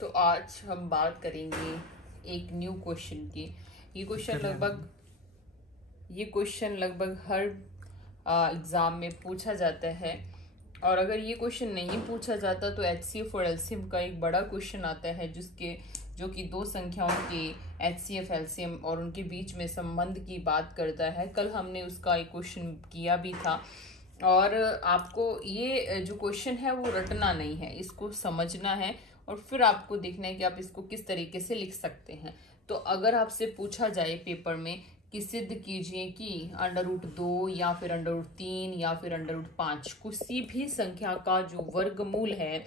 तो आज हम बात करेंगे एक न्यू क्वेश्चन की। ये क्वेश्चन लगभग हर एग्ज़ाम में पूछा जाता है। और अगर ये क्वेश्चन नहीं पूछा जाता तो HCF और LCM का एक बड़ा क्वेश्चन आता है, जो कि दो संख्याओं के HCF LCM और उनके बीच में संबंध की बात करता है। कल हमने उसका एक क्वेश्चन किया भी था। और आपको ये जो क्वेश्चन है वो रटना नहीं है, इसको समझना है और फिर आपको देखना है कि आप इसको किस तरीके से लिख सकते हैं। तो अगर आपसे पूछा जाए पेपर में कि सिद्ध कीजिए कि √2 या फिर √3 या फिर √5 किसी भी संख्या का जो वर्गमूल है,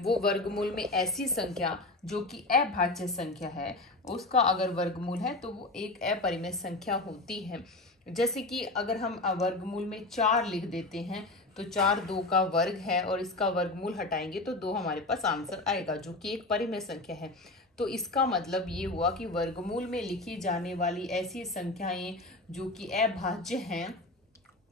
वो वर्गमूल में ऐसी संख्या जो कि अभाज्य संख्या है, उसका अगर वर्गमूल है तो वो एक अपरिमेय संख्या होती है। जैसे कि अगर हम वर्गमूल में 4 लिख देते हैं तो 4 2 का वर्ग है और इसका वर्गमूल हटाएंगे तो 2 हमारे पास आंसर आएगा, जो कि एक परिमेय संख्या है। तो इसका मतलब ये हुआ कि वर्गमूल में लिखी जाने वाली ऐसी संख्याएं जो कि अभाज्य हैं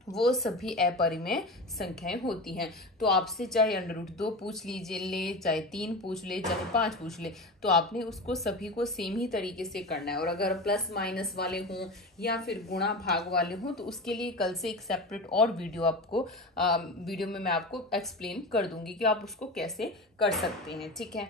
वो सभी अपरिमेय संख्याएं होती हैं। तो आपसे चाहे √2 पूछ लीजिए ले, चाहे 3 पूछ ले, चाहे 5 पूछ ले, तो आपने उसको सभी को सेम ही तरीके से करना है। और अगर प्लस माइनस वाले हों या फिर गुणा भाग वाले हों तो उसके लिए कल से एक सेपरेट और वीडियो में मैं आपको एक्सप्लेन कर दूंगी कि आप उसको कैसे कर सकते हैं। ठीक है,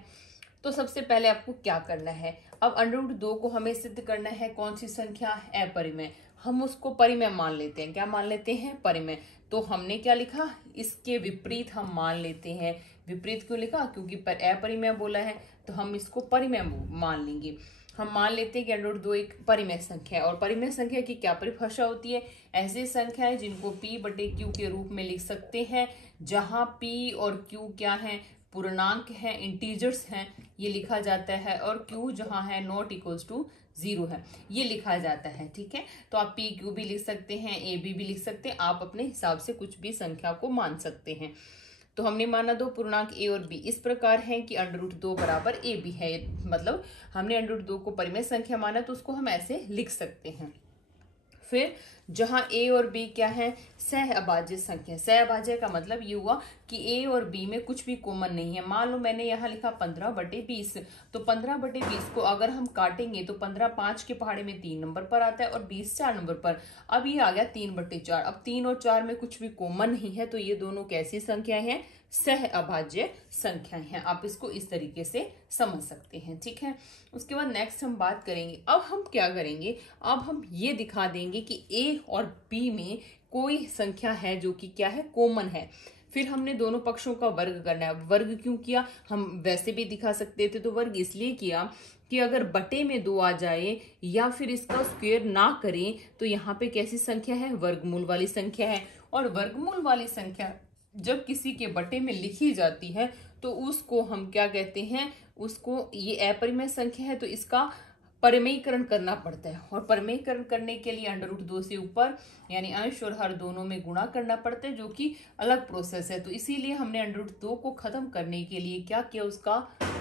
तो सबसे पहले आपको क्या करना है, अब √2 को हमें सिद्ध करना है कौन सी संख्या, अपरिमेय। हम उसको परिमेय मान लेते हैं। क्या मान लेते हैं? परिमेय। तो हमने क्या लिखा, इसके विपरीत हम मान लेते हैं। विपरीत क्यों लिखा? क्योंकि अपरिमेय बोला है तो हम इसको परिमेय मान लेंगे। हम मान लेते हैं कि √2 एक परिमेय संख्या है। और परिमेय संख्या की क्या परिभाषा होती है? ऐसी संख्या है जिनको P/Q के रूप में लिख सकते हैं, जहां P और Q क्या है, पूर्णांक है, इंटीजर्स हैं, ये लिखा जाता है। और Q जहां है ≠0 है, ये लिखा जाता है। ठीक है, तो आप PQ भी लिख सकते हैं, AB भी लिख सकते हैं, आप अपने हिसाब से कुछ भी संख्या को मान सकते हैं। तो हमने माना दो पूर्णांक A और B इस प्रकार है कि √2 बराबर AB है। मतलब हमने √2 को परिमेय संख्या माना तो उसको हम ऐसे लिख सकते हैं। फिर जहां A और B क्या है, सह अभाज्य संख्या। सह अभाज्य का मतलब ये हुआ कि A और B में कुछ भी कॉमन नहीं है। मान लो मैंने यहाँ लिखा 15/20, तो 15/20 को अगर हम काटेंगे तो 15 5 के पहाड़े में 3 नंबर पर आता है और 20 4 नंबर पर। अब ये आ गया 3/4। अब 3 और 4 में कुछ भी कॉमन नहीं है, तो ये दोनों कैसी संख्या है, सह अभाज्य संख्याएं हैं। आप इसको इस तरीके से समझ सकते हैं। ठीक है, उसके बाद नेक्स्ट हम बात करेंगे। अब हम क्या करेंगे, अब हम ये दिखा देंगे कि A और B में कोई संख्या है जो कि क्या है, कॉमन है। फिर हमने दोनों पक्षों का वर्ग करना है। वर्ग क्यों किया, हम वैसे भी दिखा सकते थे, तो वर्ग इसलिए किया कि अगर बटे में 2 आ जाए या फिर इसका स्क्वायर ना करें तो यहाँ पे कैसी संख्या है, वर्गमूल वाली संख्या है। और वर्गमूल वाली संख्या जब किसी के बटे में लिखी जाती है तो उसको हम क्या कहते हैं, उसको, ये अपरिमेय संख्या है तो इसका परिमेयीकरण करना पड़ता है। और परिमेयीकरण करने के लिए √2 से ऊपर यानी अंश और हर दोनों में गुणा करना पड़ता है, जो कि अलग प्रोसेस है। तो इसीलिए हमने √2 को खत्म करने के लिए क्या किया, उसका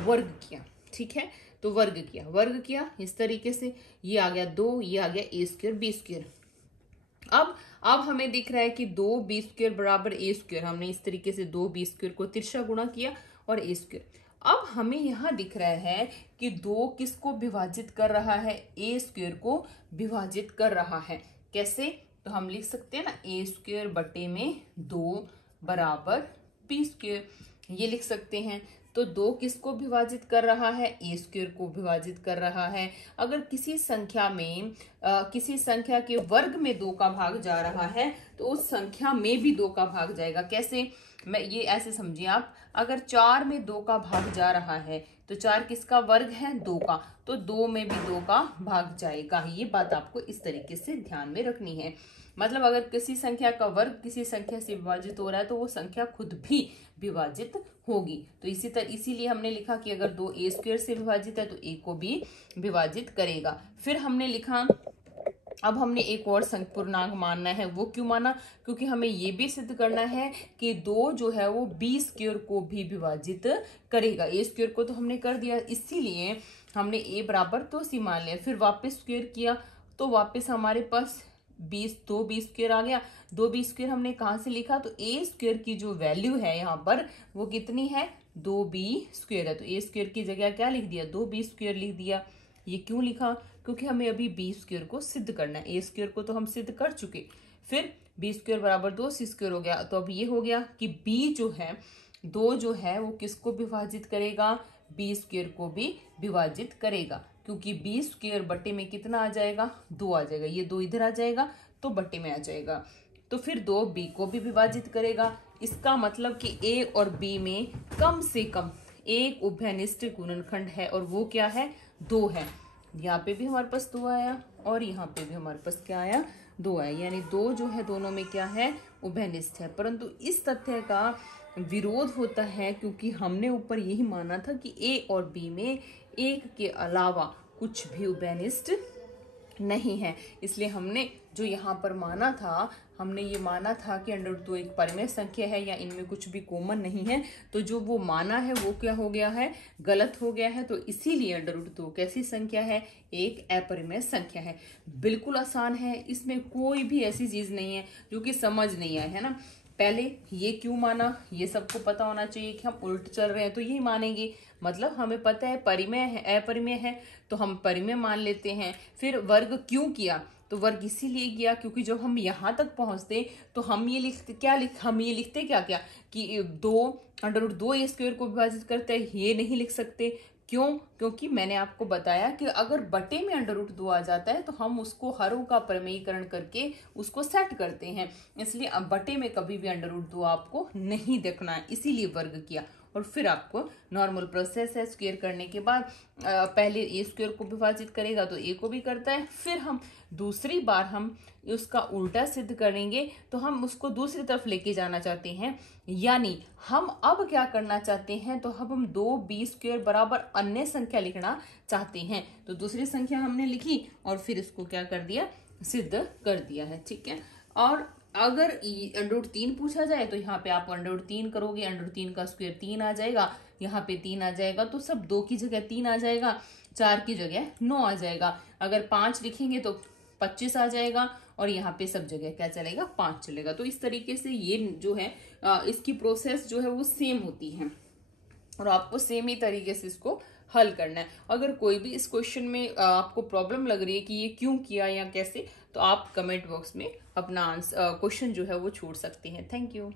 वर्ग किया। ठीक है, तो वर्ग किया इस तरीके से, ये आ गया 2, ये आ गया A² B²। अब हमें दिख रहा है कि 2B² बराबर A²। हमने इस तरीके से 2B² को तिरछा गुणा किया और A²। अब हमें यहाँ दिख रहा है कि 2 किसको विभाजित कर रहा है, A² को विभाजित कर रहा है। कैसे, तो हम लिख सकते हैं ना, A² बटे में 2 बराबर B², ये लिख सकते हैं। तो 2 किसको विभाजित कर रहा है, A² को विभाजित कर रहा है। अगर किसी संख्या में किसी संख्या के वर्ग में 2 का भाग जा रहा है तो उस संख्या में भी 2 का भाग जाएगा। कैसे, मैं ये ऐसे समझिए आप, अगर 4 में 2 का भाग जा रहा है तो 4 किसका वर्ग है, 2 का, तो 2 में भी 2 का भाग जाएगा। ये बात आपको इस तरीके से ध्यान में रखनी है। मतलब अगर किसी संख्या का वर्ग किसी संख्या से विभाजित हो रहा है तो वो संख्या खुद भी विभाजित होगी। तो इसीलिए हमने लिखा कि अगर 2 A² से विभाजित है तो A को भी विभाजित करेगा। फिर हमने लिखा, अब हमने एक और पूर्णांक मानना है। वो क्यों माना, क्योंकि हमें ये भी सिद्ध करना है कि 2 जो है वो B² को भी विभाजित करेगा। A² को तो हमने कर दिया, इसीलिए हमने A बराबर तो सी मान लिया। फिर वापस स्क्वायर किया तो वापस हमारे पास 2B² आ गया। 2B² हमने कहाँ से लिखा, तो A² की जो वैल्यू है यहाँ पर वो कितनी है, 2b² है, तो a² की जगह क्या लिख दिया, 2b² लिख दिया। ये क्यों लिखा, क्योंकि हमें अभी b² को सिद्ध करना है, a² को तो हम सिद्ध कर चुके। फिर b² बराबर 2c² हो गया। तो अब ये हो गया कि b जो है 2 जो है वो किसको विभाजित करेगा, b² को भी विभाजित करेगा, क्योंकि b² बट्टे में कितना आ जाएगा, 2 आ जाएगा। ये 2 इधर आ जाएगा तो बट्टे में आ जाएगा। तो फिर 2b को भी विभाजित करेगा। इसका मतलब कि a और b में कम से कम एक उभयनिष्ठ गुणनखंड है, और वो क्या है, 2 है। यहाँ पे भी हमारे पास 2 आया और यहाँ पे भी हमारे पास क्या आया, 2 आया, यानी 2 जो है दोनों में क्या है, उभयनिष्ठ है। परंतु इस तथ्य का विरोध होता है, क्योंकि हमने ऊपर यही माना था कि a और b में एक के अलावा कुछ भी उभयनिष्ठ नहीं है। इसलिए हमने जो यहाँ पर माना था, हमने ये माना था कि √2 एक परिमेय संख्या है या इनमें कुछ भी कॉमन नहीं है। तो जो वो माना है वो क्या हो गया है, गलत हो गया है। तो इसीलिए √2 कैसी संख्या है, एक अपरिमेय संख्या है। बिल्कुल आसान है, इसमें कोई भी ऐसी चीज नहीं है जो कि समझ नहीं आए, है ना। पहले ये क्यों माना, ये सबको पता होना चाहिए कि हम उल्ट चल रहे हैं तो यही मानेंगे। मतलब हमें पता है परिमेय है, अपरिमेय है, तो हम परिमेय मान लेते हैं। फिर वर्ग क्यों किया, तो वर्ग इसीलिए किया क्योंकि जब हम यहाँ तक पहुंचते तो हम ये लिखते क्या कि 2 a² को विभाजित करते हैं, ये नहीं लिख सकते। क्यों, क्योंकि मैंने आपको बताया कि अगर बटे में √2 आ जाता है तो हम उसको हरों का प्रमेयीकरण करके उसको सेट करते हैं। इसलिए अब बटे में कभी भी √2 आपको नहीं देखना है, इसीलिए वर्ग किया। और फिर आपको नॉर्मल प्रोसेस है, स्क्वायर करने के बाद पहले a² को विभाजित करेगा तो a को भी करता है। फिर हम दूसरी बार हम उसका उल्टा सिद्ध करेंगे, तो हम उसको दूसरी तरफ लेके जाना चाहते हैं। यानी हम अब क्या करना चाहते हैं, तो अब हम 2b² बराबर अन्य संख्या लिखना चाहते हैं। तो दूसरी संख्या हमने लिखी और फिर इसको क्या कर दिया, सिद्ध कर दिया है, ठीक है। और अगर √3 पूछा जाए तो यहाँ पे आप √3 करोगे, √3 का स्क्वायर 3 आ जाएगा, यहाँ पे 3 आ जाएगा, तो सब 2 की जगह 3 आ जाएगा, 4 की जगह 9 आ जाएगा। अगर 5 लिखेंगे तो 25 आ जाएगा, और यहाँ पे सब जगह क्या चलेगा, 5 चलेगा। तो इस तरीके से ये जो है इसकी प्रोसेस जो है वो सेम होती है, और आपको सेम ही तरीके से इसको हल करना है। अगर कोई भी इस क्वेश्चन में आपको प्रॉब्लम लग रही है कि ये क्यों किया या कैसे, तो आप कमेंट बॉक्स में अपना आंसर क्वेश्चन जो है वो छोड़ सकते हैं। Thank you.